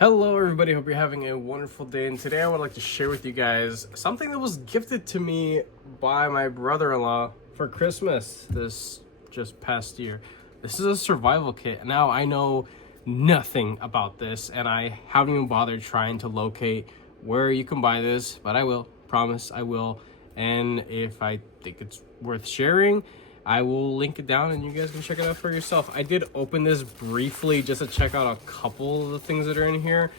Hello everybody, hope you're having a wonderful day, and today I would like to share with you guys something that was gifted to me by my brother-in-law for Christmas this just past year. This is a survival kit. Now I know nothing about this and I haven't even bothered trying to locate where you can buy this, but I will, promise I will. And if I think it's worth sharing, I will link it down and you guys can check it out for yourself. I did open this briefly just to check out a couple of the things that are in here.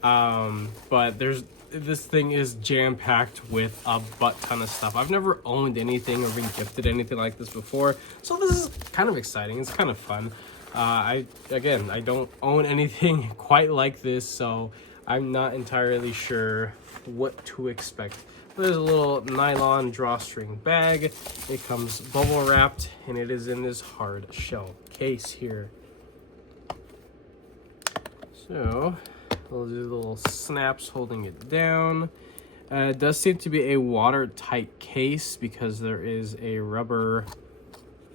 But this thing is jam-packed with a butt ton of stuff. I've never owned anything or been gifted anything like this before, so this is kind of exciting. It's kind of fun. I don't own anything quite like this, so I'm not entirely sure what to expect. There's a little nylon drawstring bag. It comes bubble wrapped and it is in this hard shell case here. So we'll do little snaps holding it down. It does seem to be a watertight case because there is a rubber,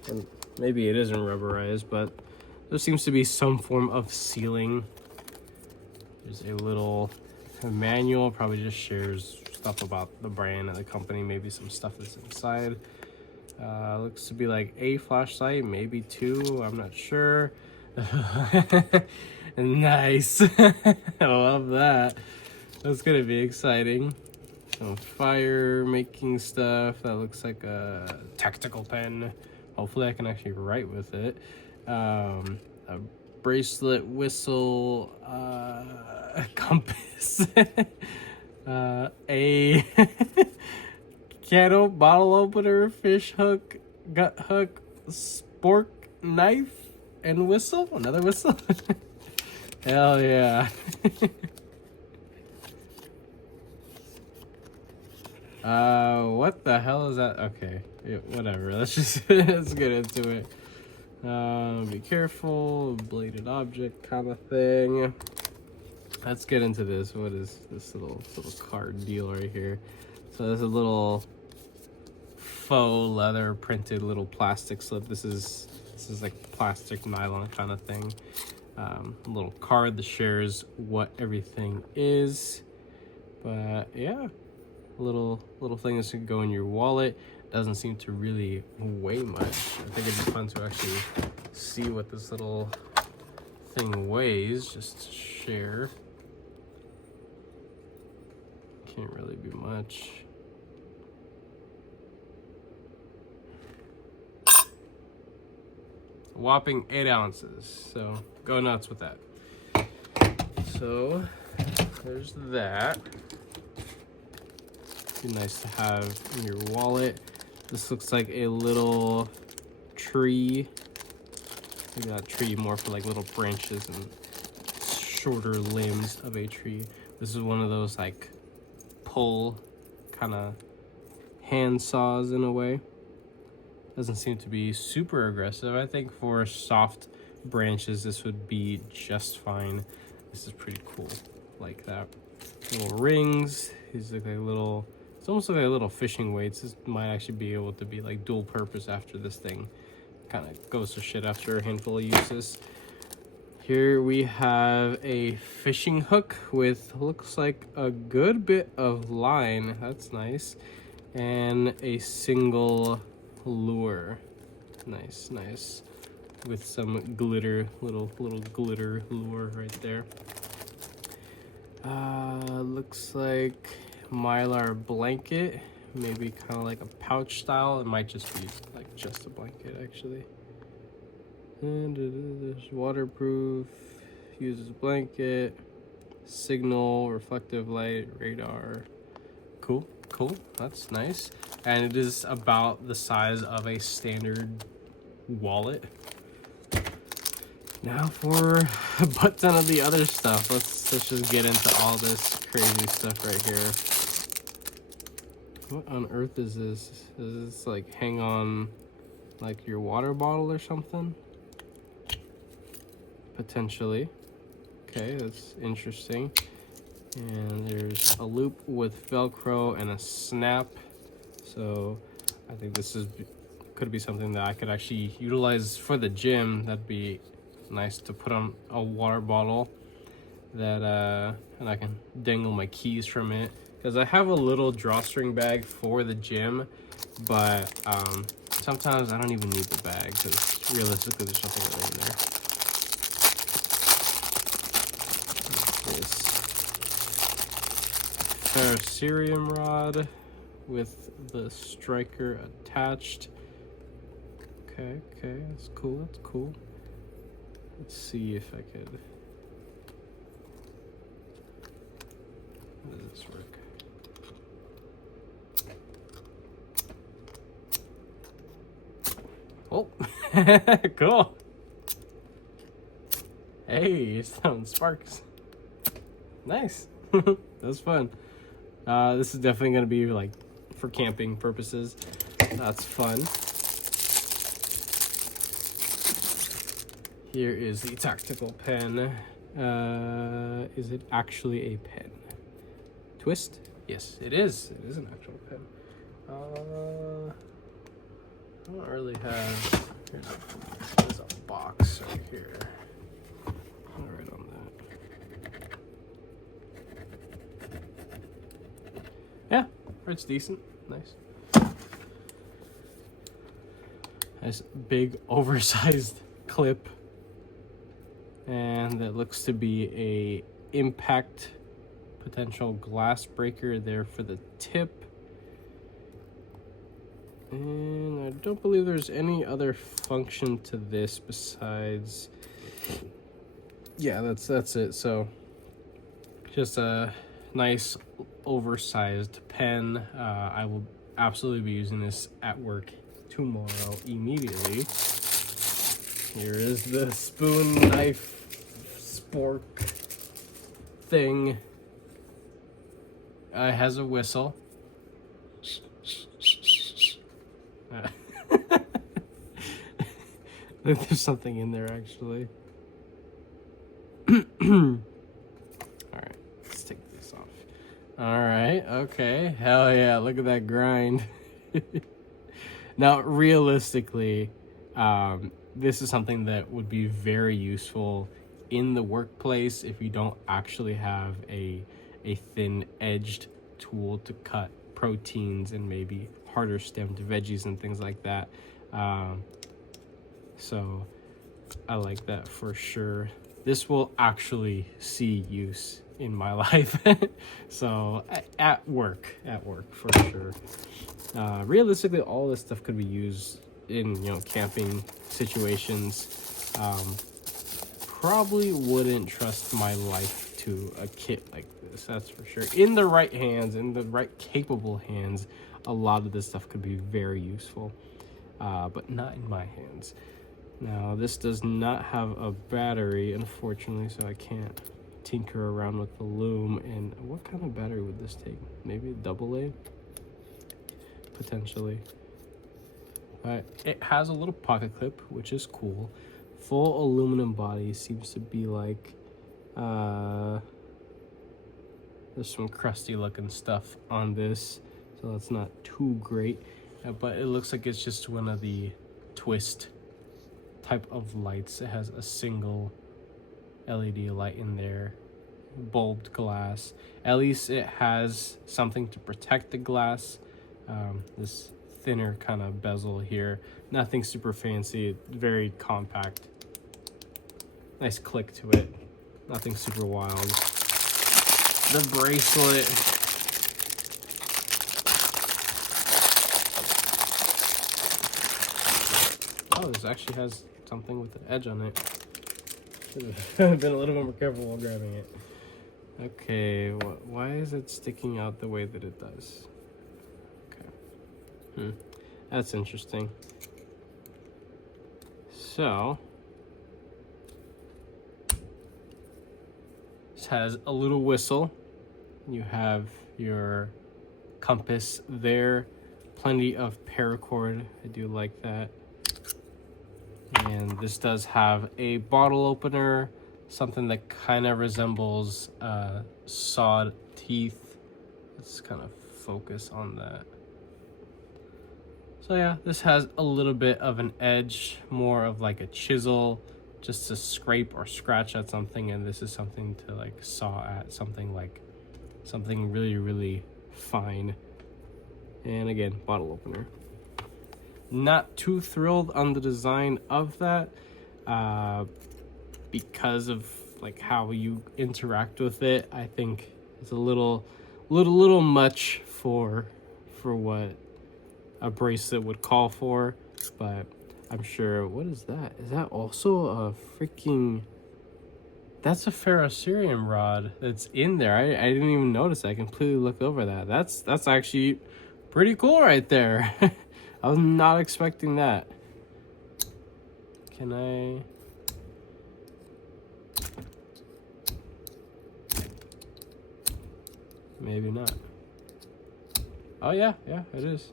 and maybe it isn't rubberized, but there seems to be some form of sealing. There's a little manual, probably just shares stuff about the brand and the company, maybe some stuff that's inside. Looks to be like a flashlight, maybe two, I'm not sure. Nice. I love that. That's gonna be exciting. Some fire making stuff. That looks like a tactical pen. Hopefully I can actually write with it. A bracelet, whistle, compass. A candle, bottle opener, fish hook, gut hook, spork, knife, and whistle. Another whistle. Hell yeah. What the hell is that? Okay, yeah, whatever. Let's get into it. Be careful, bladed object kind of thing. Let's get into this. What is this little card deal right here? So there's a little faux leather printed little plastic slip. This is like plastic nylon kind of thing. A little card that shares what everything is. But yeah, little thing that should go in your wallet. Doesn't seem to really weigh much. I think it'd be fun to actually see what this little thing weighs, just to share. Can't really be much. A whopping 8 ounces, so go nuts with that. So there's that. Be nice to have in your wallet. This looks like a little tree. Maybe not tree, more for like little branches and shorter limbs of a tree. This is one of those like pull kind of hand saws in a way. Doesn't seem to be super aggressive. I think for soft branches this would be just fine. This is pretty cool, like that. Little rings. These look like little, it's almost like little fishing weights. This might actually be able to be like dual purpose after this thing kind of goes to shit after a handful of uses. Here we have a fishing hook with looks like a good bit of line. That's nice. And a single lure. Nice. With some glitter, little glitter lure right there. Looks like Mylar blanket. Maybe kind of like a pouch style. It might just be like just a blanket actually. And it is waterproof, uses blanket, signal, reflective light, radar. Cool, that's nice. And it is about the size of a standard wallet. Now for a butt ton of the other stuff. Let's just get into all this crazy stuff right here. What on earth is this? Is this like hang on like your water bottle or something? Potentially. Okay, that's interesting. And there's a loop with Velcro and a snap. So I think this could be something that I could actually utilize for the gym. That'd be nice to put on a water bottle. that and I can dangle my keys from it, because I have a little drawstring bag for the gym, but sometimes I don't even need the bag because realistically there's nothing really in there. This ferrocerium rod with the striker attached. Okay, that's cool. Let's see if I could. How does this work? Oh, cool. Hey, some sparks. Nice. That's fun. This is definitely gonna be like for camping purposes. That's fun. Here is the tactical pen. Is it actually a pen? Twist? Yes, it is. It is an actual pen. I don't really have. There's a box right here. All right on that. Yeah, it's decent. Nice. Nice big oversized clip. And that looks to be a impact potential glass breaker there for the tip. And I don't believe there's any other function to this besides, yeah, that's it. So just a nice oversized pen. I will absolutely be using this at work tomorrow immediately. Here is the spoon knife spork thing. It has a whistle. I think there's something in there actually. Alright, let's take this off. Alright, okay. Hell yeah, look at that grind. Now, realistically, this is something that would be very useful in the workplace if you don't actually have a thin-edged tool to cut proteins and maybe harder stemmed veggies and things like that. So I like that for sure. This will actually see use in my life. So at work for sure. Realistically, all this stuff could be used in, you know, camping situations. Probably wouldn't trust my life to a kit like this, that's for sure. In the right hands, in the right capable hands, a lot of this stuff could be very useful, but not in my hands. Now, this does not have a battery, unfortunately, so I can't tinker around with the loom. And what kind of battery would this take? Maybe a AA? Potentially. But it has a little pocket clip, which is cool. Full aluminum body. Seems to be like there's some crusty looking stuff on this, so that's not too great, but it looks like it's just one of the twist type of lights. It has a single LED light in there, bulbed glass. At least it has something to protect the glass. This thinner kind of bezel here, nothing super fancy, very compact. Nice click to it, nothing super wild. The bracelet, oh, this actually has something with an edge on it. Should have been a little more careful while grabbing it. Okay, why is it sticking out the way that it does? Okay, that's interesting. So this has a little whistle. You have your compass there, plenty of paracord. I do like that. And this does have a bottle opener, something that kind of resembles sawed teeth. Let's kind of focus on that. So yeah, this has a little bit of an edge, more of like a chisel, just to scrape or scratch at something, and this is something to like saw at, something really, really fine. And again, bottle opener. Not too thrilled on the design of that, because of like how you interact with it. I think it's a little much for what a bracelet would call for, but I'm sure. What is that? Is that also a freaking... That's a ferrocerium rod that's in there. I didn't even notice. I completely looked over that. That's actually pretty cool right there. I was not expecting that. Can I... Maybe not. Oh yeah, it is.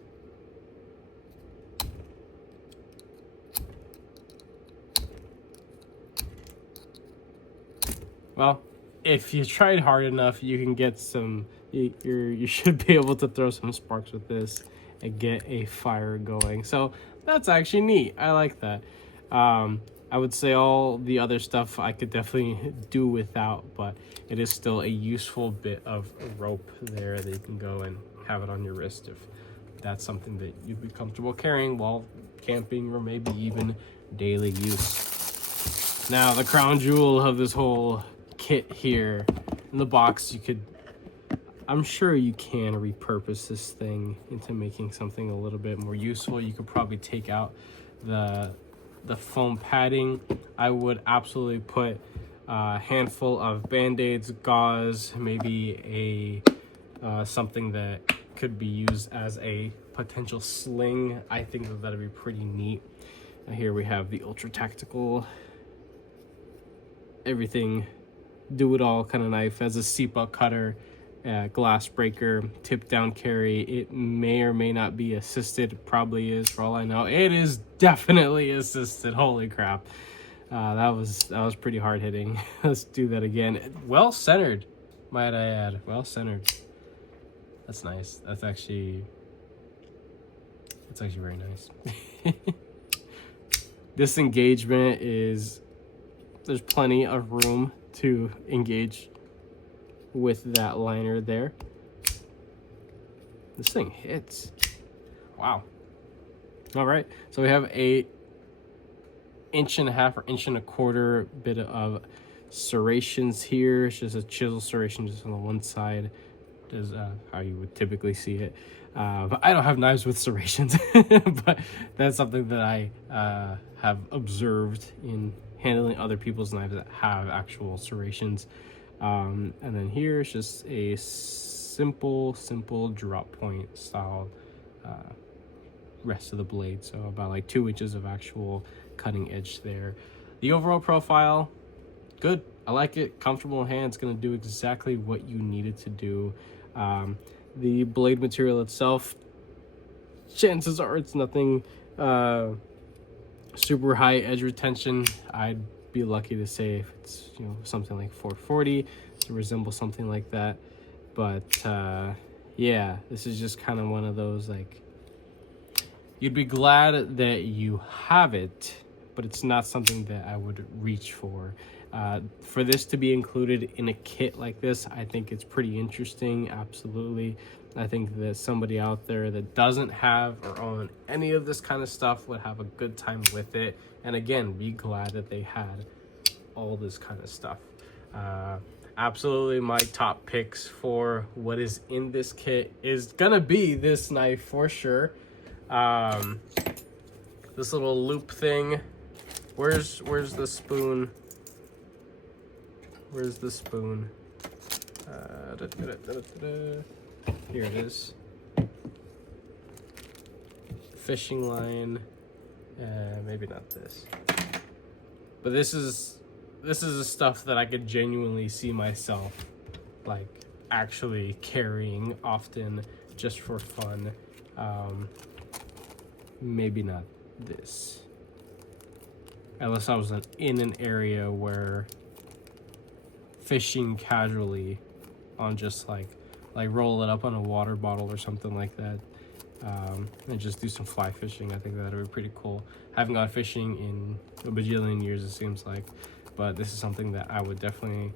Well, if you tried hard enough, you can get some... You should be able to throw some sparks with this and get a fire going. So that's actually neat. I like that. I would say all the other stuff I could definitely do without, but it is still a useful bit of rope there that you can go and have it on your wrist if that's something that you'd be comfortable carrying while camping or maybe even daily use. Now, the crown jewel of this whole kit here in the box, I'm sure you can repurpose this thing into making something a little bit more useful. You could probably take out the foam padding. I would absolutely put a handful of band-aids, gauze, maybe a something that could be used as a potential sling. I think that'd be pretty neat. Here we have the ultra tactical, everything do it all kind of knife. As a SEPA cutter, glass breaker, tip down carry. It may or may not be assisted. It probably is, for all I know. It is definitely assisted. Holy crap. That was pretty hard hitting. Let's do that again. Well centered, might I add. Well centered. That's nice. That's actually very nice. Disengagement is... There's plenty of room to engage with that liner there. This thing hits. Wow. All right, so we have a 1.5 or 1.25 inch bit of serrations here. It's just a chisel serration just on the one side, is how you would typically see it. But I don't have knives with serrations, but that's something that I have observed in handling other people's knives that have actual serrations. And then here it's just a simple drop point style rest of the blade, so about like 2 inches of actual cutting edge there. The overall profile, good. I like it. Comfortable in hand. It's going to do exactly what you need it to do. The blade material itself, chances are it's nothing super high edge retention. I'd be lucky to say if it's, you know, something like 440 to resemble something like that. But yeah, this is just kind of one of those, like, you'd be glad that you have it, but it's not something that I would reach for. For this to be included in a kit like this, I think it's pretty interesting. Absolutely. I think that somebody out there that doesn't have or own any of this kind of stuff would have a good time with it. And again, be glad that they had all this kind of stuff. Absolutely, my top picks for what is in this kit is gonna be this knife for sure. This little loop thing. Where's the spoon? Where's the spoon? Here it is. Fishing line. Maybe not this. But this is the stuff that I could genuinely see myself like actually carrying often just for fun. Maybe not this. Unless I was in an area where fishing casually on just like roll it up on a water bottle or something like that. and just do some fly fishing. I think that would be pretty cool. I haven't gone fishing in a bajillion years, it seems like, but this is something that I would definitely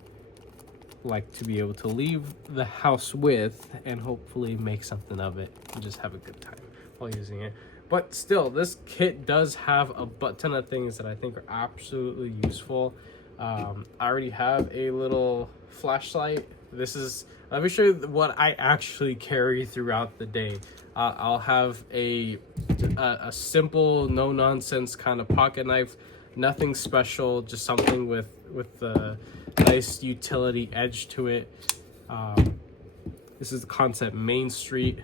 like to be able to leave the house with and hopefully make something of it and just have a good time while using it. But still, this kit does have a butt ton of things that I think are absolutely useful. I already have a little flashlight. Let me show you what I actually carry throughout the day. I'll have a simple, no nonsense kind of pocket knife, nothing special, just something with a nice utility edge to it. This is the Concept Main Street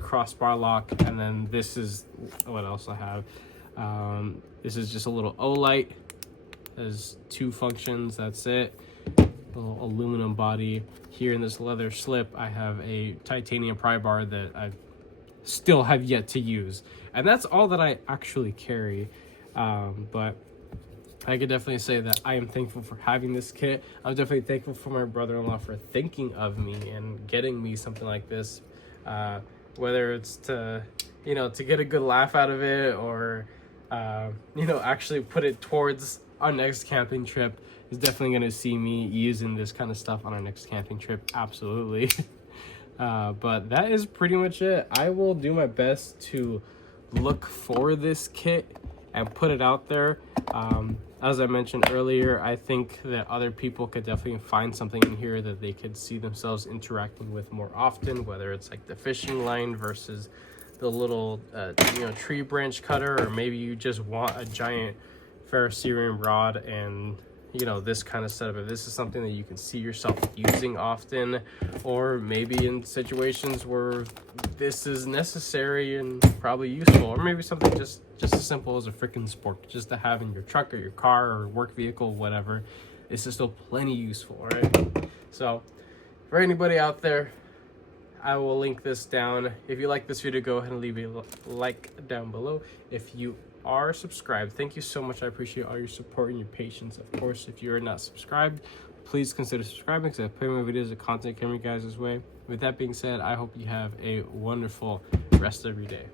crossbar lock, and then this is what else I have. This is just a little O-light. Has 2 functions, that's it. A little aluminum body. Here in this leather slip, I have a titanium pry bar that I still have yet to use. And that's all that I actually carry. But I could definitely say that I am thankful for having this kit. I'm definitely thankful for my brother-in-law for thinking of me and getting me something like this. Whether it's to get a good laugh out of it, or, actually put it towards our next camping trip. Is definitely going to see me using this kind of stuff on our next camping trip. Absolutely. But that is pretty much it. I will do my best to look for this kit and put it out there. As I mentioned earlier, I think that other people could definitely find something in here that they could see themselves interacting with more often, whether it's like the fishing line versus the little tree branch cutter, or maybe you just want a giant ferrocerium rod and this kind of setup. If this is something that you can see yourself using often, or maybe in situations where this is necessary and probably useful, or maybe something just as simple as a freaking spork just to have in your truck or your car or work vehicle, whatever, this is still plenty useful, right? So for anybody out there, I will link this down. If you like this video, go ahead and leave a like down below. If you are subscribed, thank you so much. I appreciate all your support and your patience. Of course, if you're not subscribed, please consider subscribing, because I put my videos of content coming guys this way. With that being said, I hope you have a wonderful rest of your day.